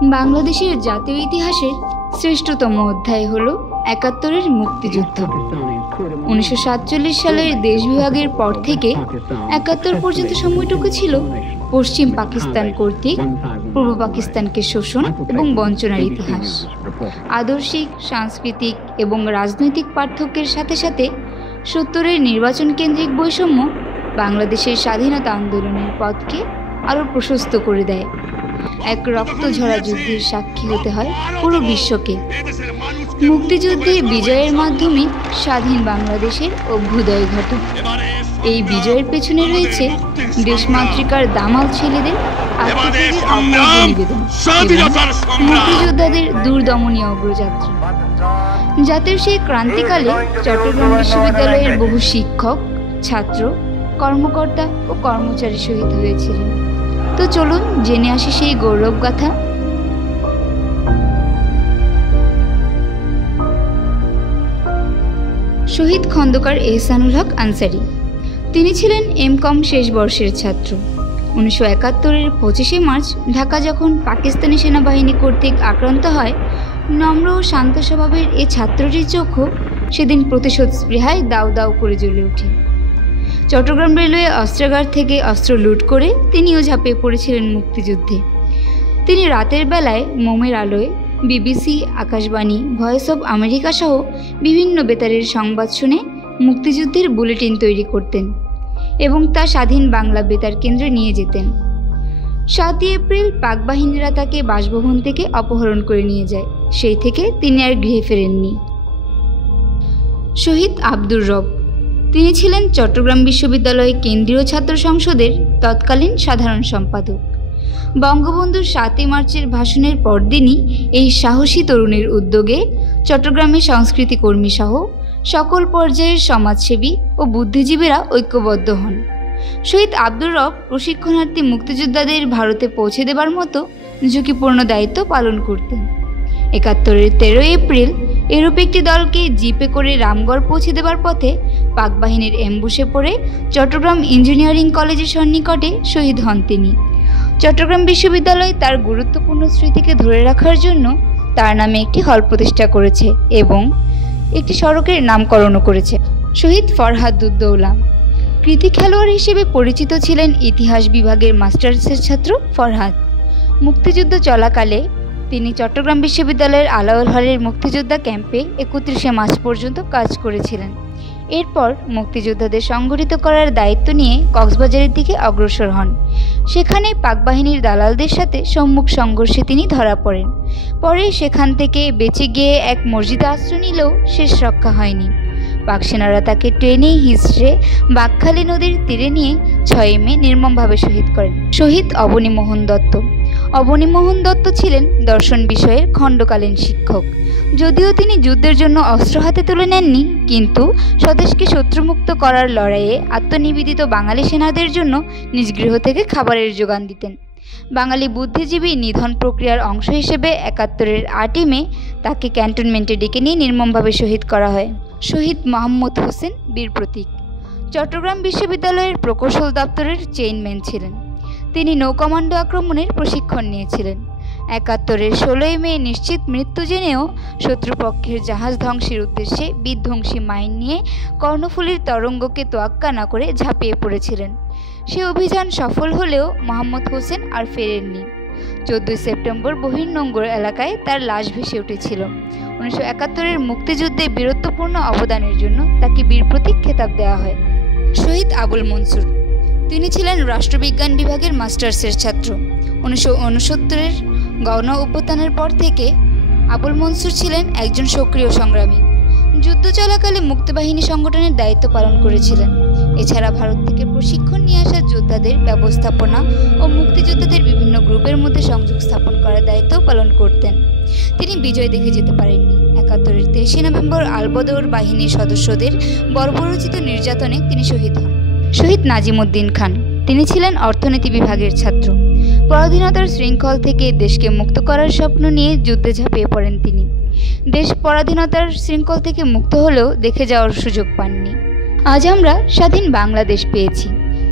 বাংলাদেশের জাতীয় ইতিহাসের শ্রেষ্ঠতম অধ্যায় হল ৭১-এর মুক্তিযুদ্ধ। ১৯৪৭ সালের দেশ বিভাগের পর থেকে ৭১ পর্যন্ত সময়টুকু ছিল পশ্চিম পাকিস্তান কর্তৃক পূর্ব পাকিস্তানকে শোষণ এবং বঞ্চনার ইতিহাস। আদর্শিক, সাংস্কৃতিক এবং রাজনৈতিক পার্থক্যের সাথে সাথে ৭০-এর নির্বাচন কেন্দ্রিক বৈষম্য বাংলাদেশের স্বাধীনতা আন্দোলনের পথকে আরও প্রশস্ত করে দেয়। এক রক্তঝরা যুদ্ধের সাক্ষী হতে হয় পুরো বিশ্বকে। মুক্তিযুদ্ধে বিজয়ের মাধ্যমে স্বাধীন বাংলাদেশের অভ্যুদয় ঘটে। এই বিজয়ের পেছনে রয়েছে দেশমাতৃকার দামাল ছেলেদের আত্মত্যাগের অপূর্ব নিবেদন, মুক্তিযোদ্ধাদের দূরদমনীয় অগ্রযাত্রা। জাতির সেই ক্রান্তিকালে চট্টগ্রাম বিশ্ববিদ্যালয়ের বহু শিক্ষক, ছাত্র, কর্মকর্তা ও কর্মচারী শহীদ হয়েছিলেন। তো চলুন জেনে আসি সেই গৌরবগাথা। শহীদ খন্দকার এহসানুল হক আনসারি। তিনি ছিলেন এমকম শেষ বর্ষের ছাত্র। ১৯৭১-এর ২৫শে মার্চ ঢাকা যখন পাকিস্তানি সেনাবাহিনী কর্তৃক আক্রান্ত হয়, নম্র ও শান্ত স্বভাবের এই ছাত্রটির চক্ষু সেদিন প্রতিশোধ স্পৃহায় দাউ দাউ করে জ্বলে ওঠে। চট্টগ্রাম রেলওয়ে অস্ত্রাগার থেকে অস্ত্র লুট করে তিনিও ঝাঁপিয়ে পড়েছিলেন মুক্তিযুদ্ধে। তিনি রাতের বেলায় মোমের আলোয় BBC, Akashvani, voice of America সহ বিভিন্ন বেতারের সংবাদ শুনে মুক্তিযুদ্ধের বুলেটিন তৈরি করতেন এবং তা স্বাধীন বাংলা বেতার কেন্দ্রে নিয়ে যেতেন। ৭ই এপ্রিল পাক বাহিনীরা তাকে বাসভবন থেকে অপহরণ করে নিয়ে যায়। সেই থেকে তিনি আর গৃহে ফেরেননি। শহীদ আব্দুর রব। তিনি ছিলেন চট্টগ্রাম বিশ্ববিদ্যালয় কেন্দ্রীয় ছাত্র সংসদের তৎকালীন সাধারণ সম্পাদক। বঙ্গবন্ধুর ৭ই মার্চের ভাষণের পরদিনই এই সাহসী তরুণের উদ্যোগে চট্টগ্রামের সংস্কৃতি কর্মী সহ সকল পর্যায়ের সমাজসেবী ও বুদ্ধিজীবীরা ঐক্যবদ্ধ হন। শহীদ আব্দুর রব প্রশিক্ষণার্থী মুক্তিযোদ্ধাদের ভারতে পৌঁছে দেবার মতো ঝুঁকিপূর্ণ দায়িত্ব পালন করতেন। ৭১-এর ১৩ এপ্রিল এরূপ একটি দলকে জিপে করে রামগড় পৌঁছে দেবার পথে পাক বাহিনীর অ্যাম্বুশে পড়ে চট্টগ্রাম ইঞ্জিনিয়ারিং কলেজের সন্নিকটে শহীদ হন তিনি। চট্টগ্রাম বিশ্ববিদ্যালয় তার গুরুত্বপূর্ণ স্মৃতিকে ধরে রাখার জন্য তার নামে একটি হল প্রতিষ্ঠা করেছে এবং একটি সড়কের নামকরণও করেছে। শহীদ ফরহাদ উদ্দৌলা। কৃতি খেলোয়াড় হিসেবে পরিচিত ছিলেন ইতিহাস বিভাগের মাস্টার্সের ছাত্র ফরহাদ। মুক্তিযুদ্ধ চলাকালে তিনি চট্টগ্রাম বিশ্ববিদ্যালয়ের আলাউল হলের মুক্তিযোদ্ধা ক্যাম্পে ৩১শে মার্চ পর্যন্ত কাজ করেছিলেন। এরপর মুক্তিযোদ্ধাদের সংগঠিত করার দায়িত্ব নিয়ে কক্সবাজারের দিকে অগ্রসর হন। সেখানে পাক বাহিনীর দালালদের সাথে সম্মুখ সংঘর্ষে তিনি ধরা পড়েন। পরে সেখান থেকে বেঁচে গিয়ে এক মসজিদে আশ্রয় নিলেও শেষ রক্ষা হয়নি। পাক সেনারা তাকে ট্রেনে হিঁচড়ে বাঁকখালী নদীর তীরে নিয়ে ৬ মে নির্মমভাবে শহীদ করেন। শহীদ অবনীমোহন দত্ত। অবনীমোহন দত্ত ছিলেন দর্শন বিষয়ের খণ্ডকালীন শিক্ষক। যদিও তিনি যুদ্ধের জন্য অস্ত্র হাতে তুলে নেননি, কিন্তু স্বদেশকে শত্রুমুক্ত করার লড়াইয়ে আত্মনিবেদিত বাঙালি সেনাদের জন্য নিজ গৃহ থেকে খাবারের যোগান দিতেন। বাঙালি বুদ্ধিজীবী নিধন প্রক্রিয়ার অংশ হিসেবে ৭১-এর ৮ই মে তাকে ক্যান্টনমেন্টে ডেকে নিয়ে নির্মমভাবে শহীদ করা হয়। শহীদ মোহাম্মদ হোসেন বীর প্রতীক। চট্টগ্রাম বিশ্ববিদ্যালয়ের প্রকৌশল দপ্তরের চেইনম্যান ছিলেন। তিনি নৌকমান্ডো আক্রমণের প্রশিক্ষণ নিয়েছিলেন। ৭১-এর ১৬ই মে নিশ্চিত মৃত্যু জেনেও শত্রুপক্ষের জাহাজ ধ্বংসের উদ্দেশ্যে বিধ্বংসী মাইন নিয়ে কর্ণফুলীর তরঙ্গকে তোয়াক্কা না করে ঝাঁপিয়ে পড়েছিলেন। সে অভিযান সফল হলেও মোহাম্মদ হোসেন আর ফেরেননি। ১৪ সেপ্টেম্বর বহির্নোঙ্গর এলাকায় তার লাশ ভেসে উঠেছিল। ১৯৭১-এর মুক্তিযুদ্ধে বীরত্বপূর্ণ অবদানের জন্য তাকে বীর প্রতীক খেতাব দেওয়া হয়। শহীদ আবুল মনসুর। তিনি ছিলেন রাষ্ট্রবিজ্ঞান বিভাগের মাস্টার্সের ছাত্র। ১৯৬৯-এর গণ অভ্যুত্থানের পর থেকে আবুল মনসুর ছিলেন একজন সক্রিয় সংগ্রামী। যুদ্ধ চলাকালে মুক্তিবাহিনী সংগঠনের দায়িত্ব পালন করেছিলেন। এছাড়া ভারত থেকে প্রশিক্ষণ নিয়ে আসা যোদ্ধাদের ব্যবস্থাপনা ও মুক্তিযোদ্ধাদের বিভিন্ন গ্রুপের মধ্যে সংযোগ স্থাপন করার দায়িত্ব পালন করতেন। তিনি বিজয় দেখে যেতে পারেননি। ৭১-এর ২৩ নভেম্বর আলবদর বাহিনীর সদস্যদের বর্বরোচিত নির্যাতনে তিনি শহীদ হন। শহীদ নাজিমউদ্দিন খান। তিনি ছিলেন অর্থনীতি বিভাগের ছাত্র। পরাধীনতার শৃঙ্খল থেকে দেশকে মুক্ত করার স্বপ্ন নিয়ে যুদ্ধে ঝাঁপিয়ে পড়েন তিনি। দেশ পরাধীনতার শৃঙ্খল থেকে মুক্ত হলেও দেখে যাওয়ার সুযোগ পাননি। আজ আমরা স্বাধীন বাংলাদেশ পেয়েছি,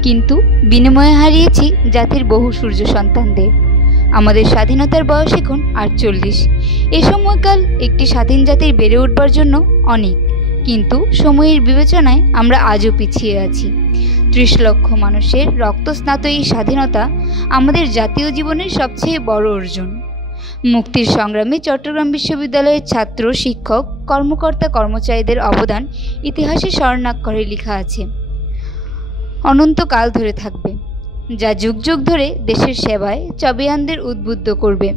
কিন্তু বিনিময়ে হারিয়েছি জাতির বহু সূর্য সন্তানদের। আমাদের স্বাধীনতার বয়স এখন 48। এ সময়কাল একটি স্বাধীন জাতির বেড়ে উঠবার জন্য অনেক, কিন্তু সময়ের বিবেচনায় আমরা আজও পিছিয়ে আছি। 30 লক্ষ মানুষের রক্তস্নাত এই স্বাধীনতা আমাদের জাতীয় জীবনের সবচেয়ে বড় অর্জন। মুক্তির সংগ্রামে চট্টগ্রাম বিশ্ববিদ্যালয়ের ছাত্র, শিক্ষক, কর্মকর্তা, কর্মচারীদের অবদান ইতিহাসে স্বর্ণাক্ষরে লেখা আছে, অনন্তকাল ধরে থাকবে, যা যুগ যুগ ধরে দেশের সেবায় চবিয়ানদের উদ্বুদ্ধ করবে।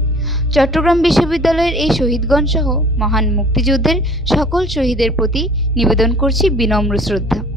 চট্টগ্রাম বিশ্ববিদ্যালয়ের এই শহীদগণ সহ মহান মুক্তিযুদ্ধের সকল শহীদের প্রতি নিবেদন করছি বিনম্র শ্রদ্ধা।